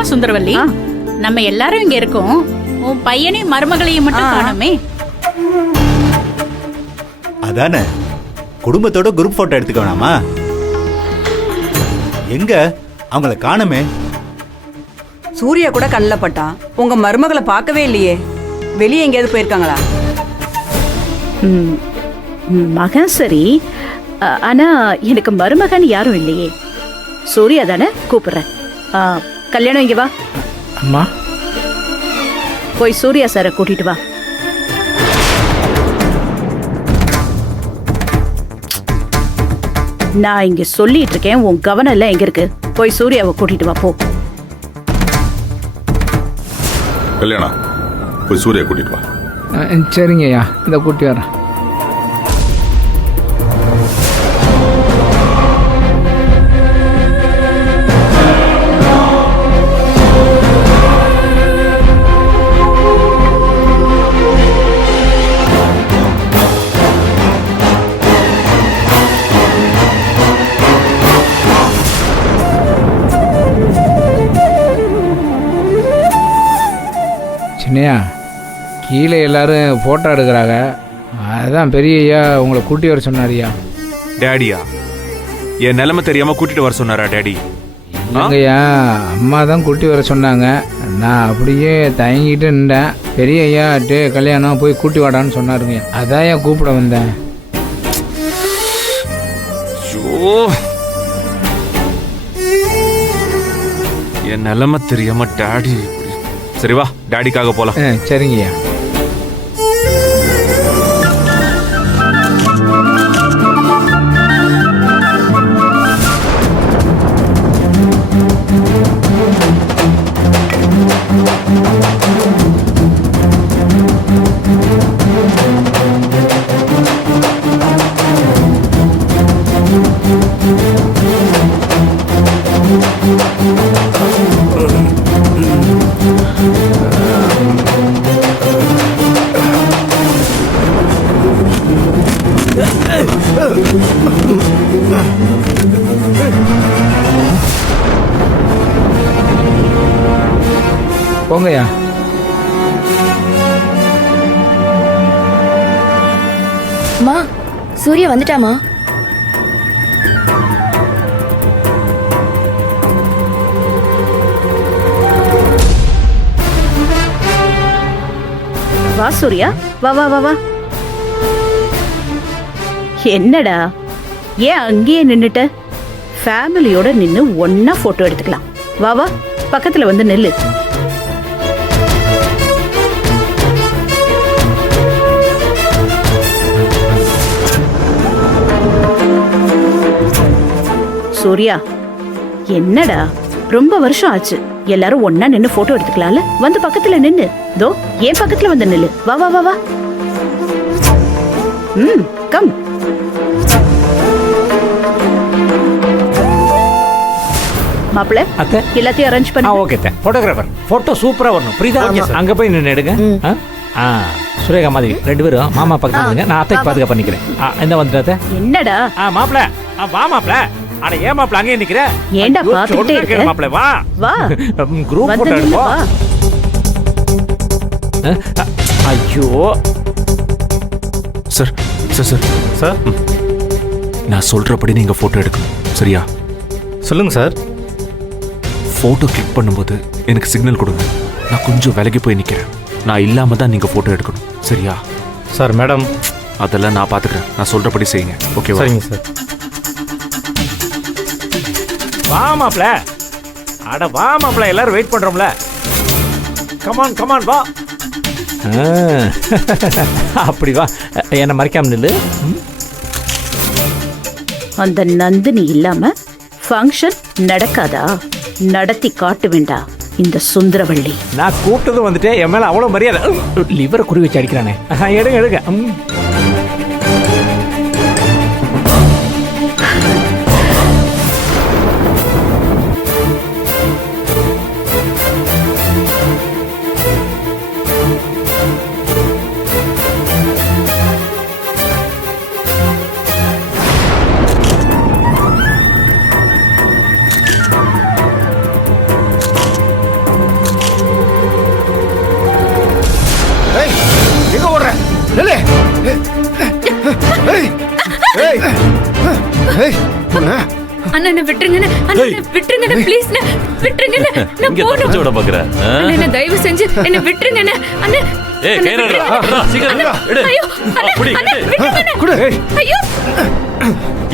ஆமா சுந்தரவல்லி, நம்ம எல்லாரும் இங்க இருக்கோம். உன் பையனையும் மருமகளையும் மட்டும் காணோமே. அதானே குடும்பத்தோட குரூப் போட்டோ எடுத்துக்க வேணாமா? எங்க அவங்கள காணோமே? சூர்யா கூட கண்ணில் பட்டான். உங்க மருமகளை பார்க்கவே இல்லையே. வெளியே எங்கேயாவது போயிருக்காங்களா? மகன் சரி, ஆனா எனக்கு மருமகன் யாரும் இல்லையே. சூர்யா தானே, கூப்பிடுறேன். கல்யாணம் இங்க வா. அம்மா, போய் சூர்யா சாரை கூட்டிட்டு வா. நான் இங்க சொல்லிட்டு இருக்கேன், உன் கவனம் எல்லாம் எங்க இருக்கு? போய் சூர்யாவை கூட்டிட்டு வா போ. கல்யாணம் போய் சூர்யா கூட்டிட்டு வா. சரிங்க ஐயா, இதை கூட்டி வரேன். சின்னையா, கீழே எல்லாரும் ஃபோட்டோ எடுக்கிறாங்க. அதுதான் பெரிய ஐயா உங்களை கூட்டி வர சொன்னாரியா. டேடியா? என் நிலைமை தெரியாம கூட்டிட்டு வர சொன்னாரா டேடி? இல்லைங்கய்யா, அம்மா தான் கூட்டி வர சொன்னாங்க. நான் அப்படியே தயங்கிட்டு நின்றேன். பெரிய ஐயா கல்யாணம் போய் கூட்டி வாடான்னு சொன்னாருங்க. அதான் ஏன் கூப்பிட வந்தேன். என் நிலைமை தெரியாம டேடி. சரி வா, டேடிக்காக போலாம். சரிங்கய்யா. போங்கய்யா. மா, சூர்யா வந்துட்டாமா? வா சூர்யா, வா வா வா வா. என்னடா, ஏன் அங்கேயே நின்னுட்ட? ஃபேமிலியோட நின்னு ஒன்னா போட்டோ எடுத்துக்கலாம். வா வா, பக்கத்துல வந்து நில்லு. சூர்யா, என்னடா ரொம்ப வருஷம் ஆச்சு. எல்லாரும் ஒன்னா நின்னு போட்டோ எடுத்துக்கலாம்ல? வந்து பக்கத்துல நின்னு. தோ ஏன் பக்கத்துல வந்து நில்லு. வா வா வா வா. கம். மாப்பிள்ள, எல்லாத்தையும் அரேஞ்ச் பண்ணு. Okay they. போட்டோகிராஃபர் போட்டோ சூப்பரா வரணும். புரியுதா? அங்க போய் நின்னு எடுங்க. சுரேகா மாதிரி ரெண்டு பேரும் மாமா பக்கத்துல இருங்க. நான் அத்தைக்கு பாதுகாப்பு பண்ணிக்கிறேன். இந்த வந்துட்டே. என்னடா மாப்பிள்ள, வா மாப்பிள்ள. அட ஏன் மாப்பிள்ள அங்கே நிக்கிற? ஏண்டா பாத்துட்டே இருக்க? மாப்பிள்ள வா வா. குரூப் போட்டோ எடுப்போம். ஐயோ சார் சார் சார் சார், நான் சொல்றபடி நீங்க போட்டோ எடுக்கணும். சரியா? சொல்லுங்க சார். போட்டோ கிளிக் பண்ணும்போது எனக்கு சிக்னல் கொடுங்க. நான் கொஞ்சம் விலகி போய் நிக்கிறேன். நான் இல்லாம தான் நீங்க போட்டோ எடுக்கணும். சரியா? சார் மேடம், அதெல்லாம் நான் பாத்துக்கிறேன். நான் சொல்றபடி செய்யுங்க. ஓகே? சரிங்க சார். வா மாப்பிள்ள. அட வா மாப்பிள்ள, எல்லாரும் வெயிட் பண்றோம்ல. கமான் கமான் வா. அப்படி வா, என்ன மறைக்காம நில்லு. அந்த நந்தினி இல்லாம ஃபங்க்ஷன் நடக்காதா? நடத்தி காட்டு வேண்டா இந்த சுந்தரவள்ளி. நான் கூப்பிட்டதும் வந்துட்டேன். என் மேல அவ்வளவு மரியாதை. லிவரை குறி வச்சு அடிக்கிறானே. எடுங்க எடுங்க. அண்ணா என்ன விட்டுருங்கண்ணே அண்ணா என்ன விட்டுருங்கண்ணே ப்ளீஸ் விட்டுருங்கண்ணே நான் போறேன் விட பாக்குறேன் அண்ணா என்ன தயவு செஞ்சு என்ன விட்டுருங்கண்ணே அண்ணா ஏய் கை நடுறா சீக்கிரம் எடு ஐயோ அண்ணா புடி அண்ணா விட்டுருங்கண்ணே குடு ஐயோ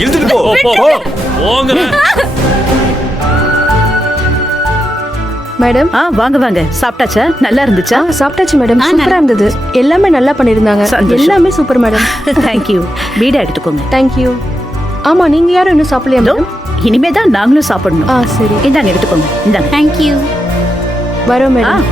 இழுத்துட்டு போ போங்கற மேடம் வாங்க வாங்க சாப்பிட்டாச்சா? நல்லா இருந்துச்சா? சாப்பிட்டாச்சு மேடம் சூப்பரா இருந்தது எல்லாமே நல்லா பண்ணிருந்தாங்க சந்தோஷம். எல்லாமே சூப்பர் மேடம் தேங்க்யூ. பீடா எடுத்துக்கோங்க. தேங்க்யூ ஆமா நீங்க யாரும் இன்னும் சாப்பிடலையா மேடம் இனிமே தான் நாங்களும் சாப்பிடணும். சரி இந்தாங்க எடுத்துக்கோங்க. இந்தாங்க. தேங்க்யூ. வரோம் மேடம்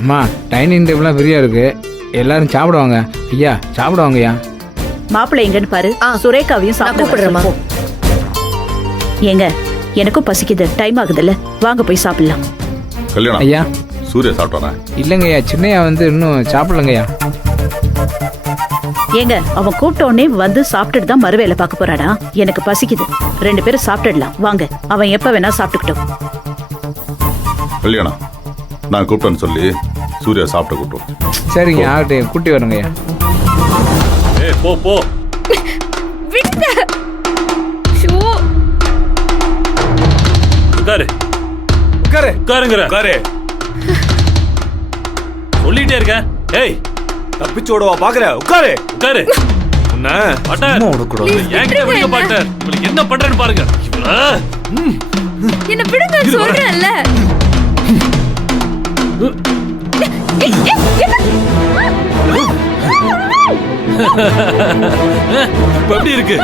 அம்மா டைனிங் டேபிள்லாம் ஃப்ரீயாக இருக்கு, எல்லாரும் சாப்பிடுவாங்க. ஐயா சாப்பிடுவாங்கய்யா. மாப்பிள்ளை எங்கன்னு பாரு. சுரேகாவையும் சாப்பிட கூப்பிடுறேம்மா. போ. ஏங்க எனக்கும் பசிக்குது, டைம் ஆகுதுல்ல, வாங்க போய் சாப்பிடலாம். கல்யாணம் ஐயா சூர்யா சாப்பிட்டானா? இல்லைங்கய்யா, சின்னையா வந்து இன்னும் சாப்பிடலங்கய்யா. ஏங்க அவன் கூப்பிட்ட உடனே வந்து சாப்பிட்டுட்டு தான் மறுவேலை பார்க்க போறானா? எனக்கு பசிக்குது, 2 பேரும் சாப்பிட்டுடலாம் வாங்க. அவன் எப்ப வேணா சாப்பிட்டுக்கிட்டோம். கல்யாணம் நான் கூப்பிட்டேன்னு சொல்லி சூர்யா சாப்பிட்ட கூப்பிட்டோம். சரிங்க, ஆகட்டும், கூட்டி வரேங்கய்யா. ஏய் போ போ விட்டு ஷோ உட்காரு உட்காரு உட்காருங்கற உட்காரு சொல்லிட்டே இருக்கேன். ஏய் தப்பிச்சோடவா பாக்குற உட்காரு உட்காரு உன்ன பாட்டர் என்கிட்ட விடுங்க பாட்டர். உங்களுக்கு என்ன பண்றேன்னு பாருங்க. என்ன விடுங்க சொல்றேன்ல இப்ப எப்படி இருக்கு?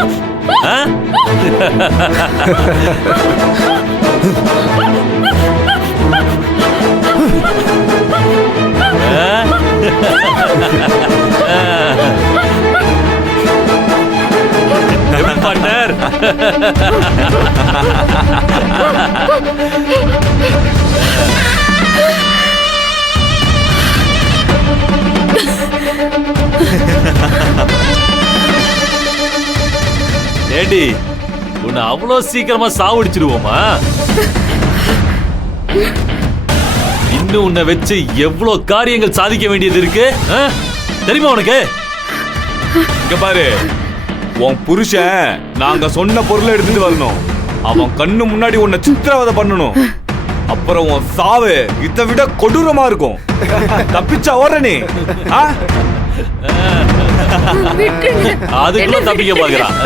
பாட்டர் ஏடி உன்னை அவ்வளோ சீக்கிரமா சாவடிச்சிருவோமா? இன்னும் உன்னை வச்சு எவ்வளவு காரியங்கள் சாதிக்க வேண்டியது இருக்கு தெரியுமா உனக்கு? இங்க பாரு, உன் புருஷன் நாங்க சொன்ன பொருளை எடுத்துட்டு வரணும். அவன் கண்ணு முன்னாடி உன்னை சித்திரவதை பண்ணணும். அப்புறம் உன் சாவு இதை விட கொடூரமா இருக்கும். தப்பிச்சா ஓடுற நீ? அதுக்குள்ள தப்பிக்க பாக்குறான்.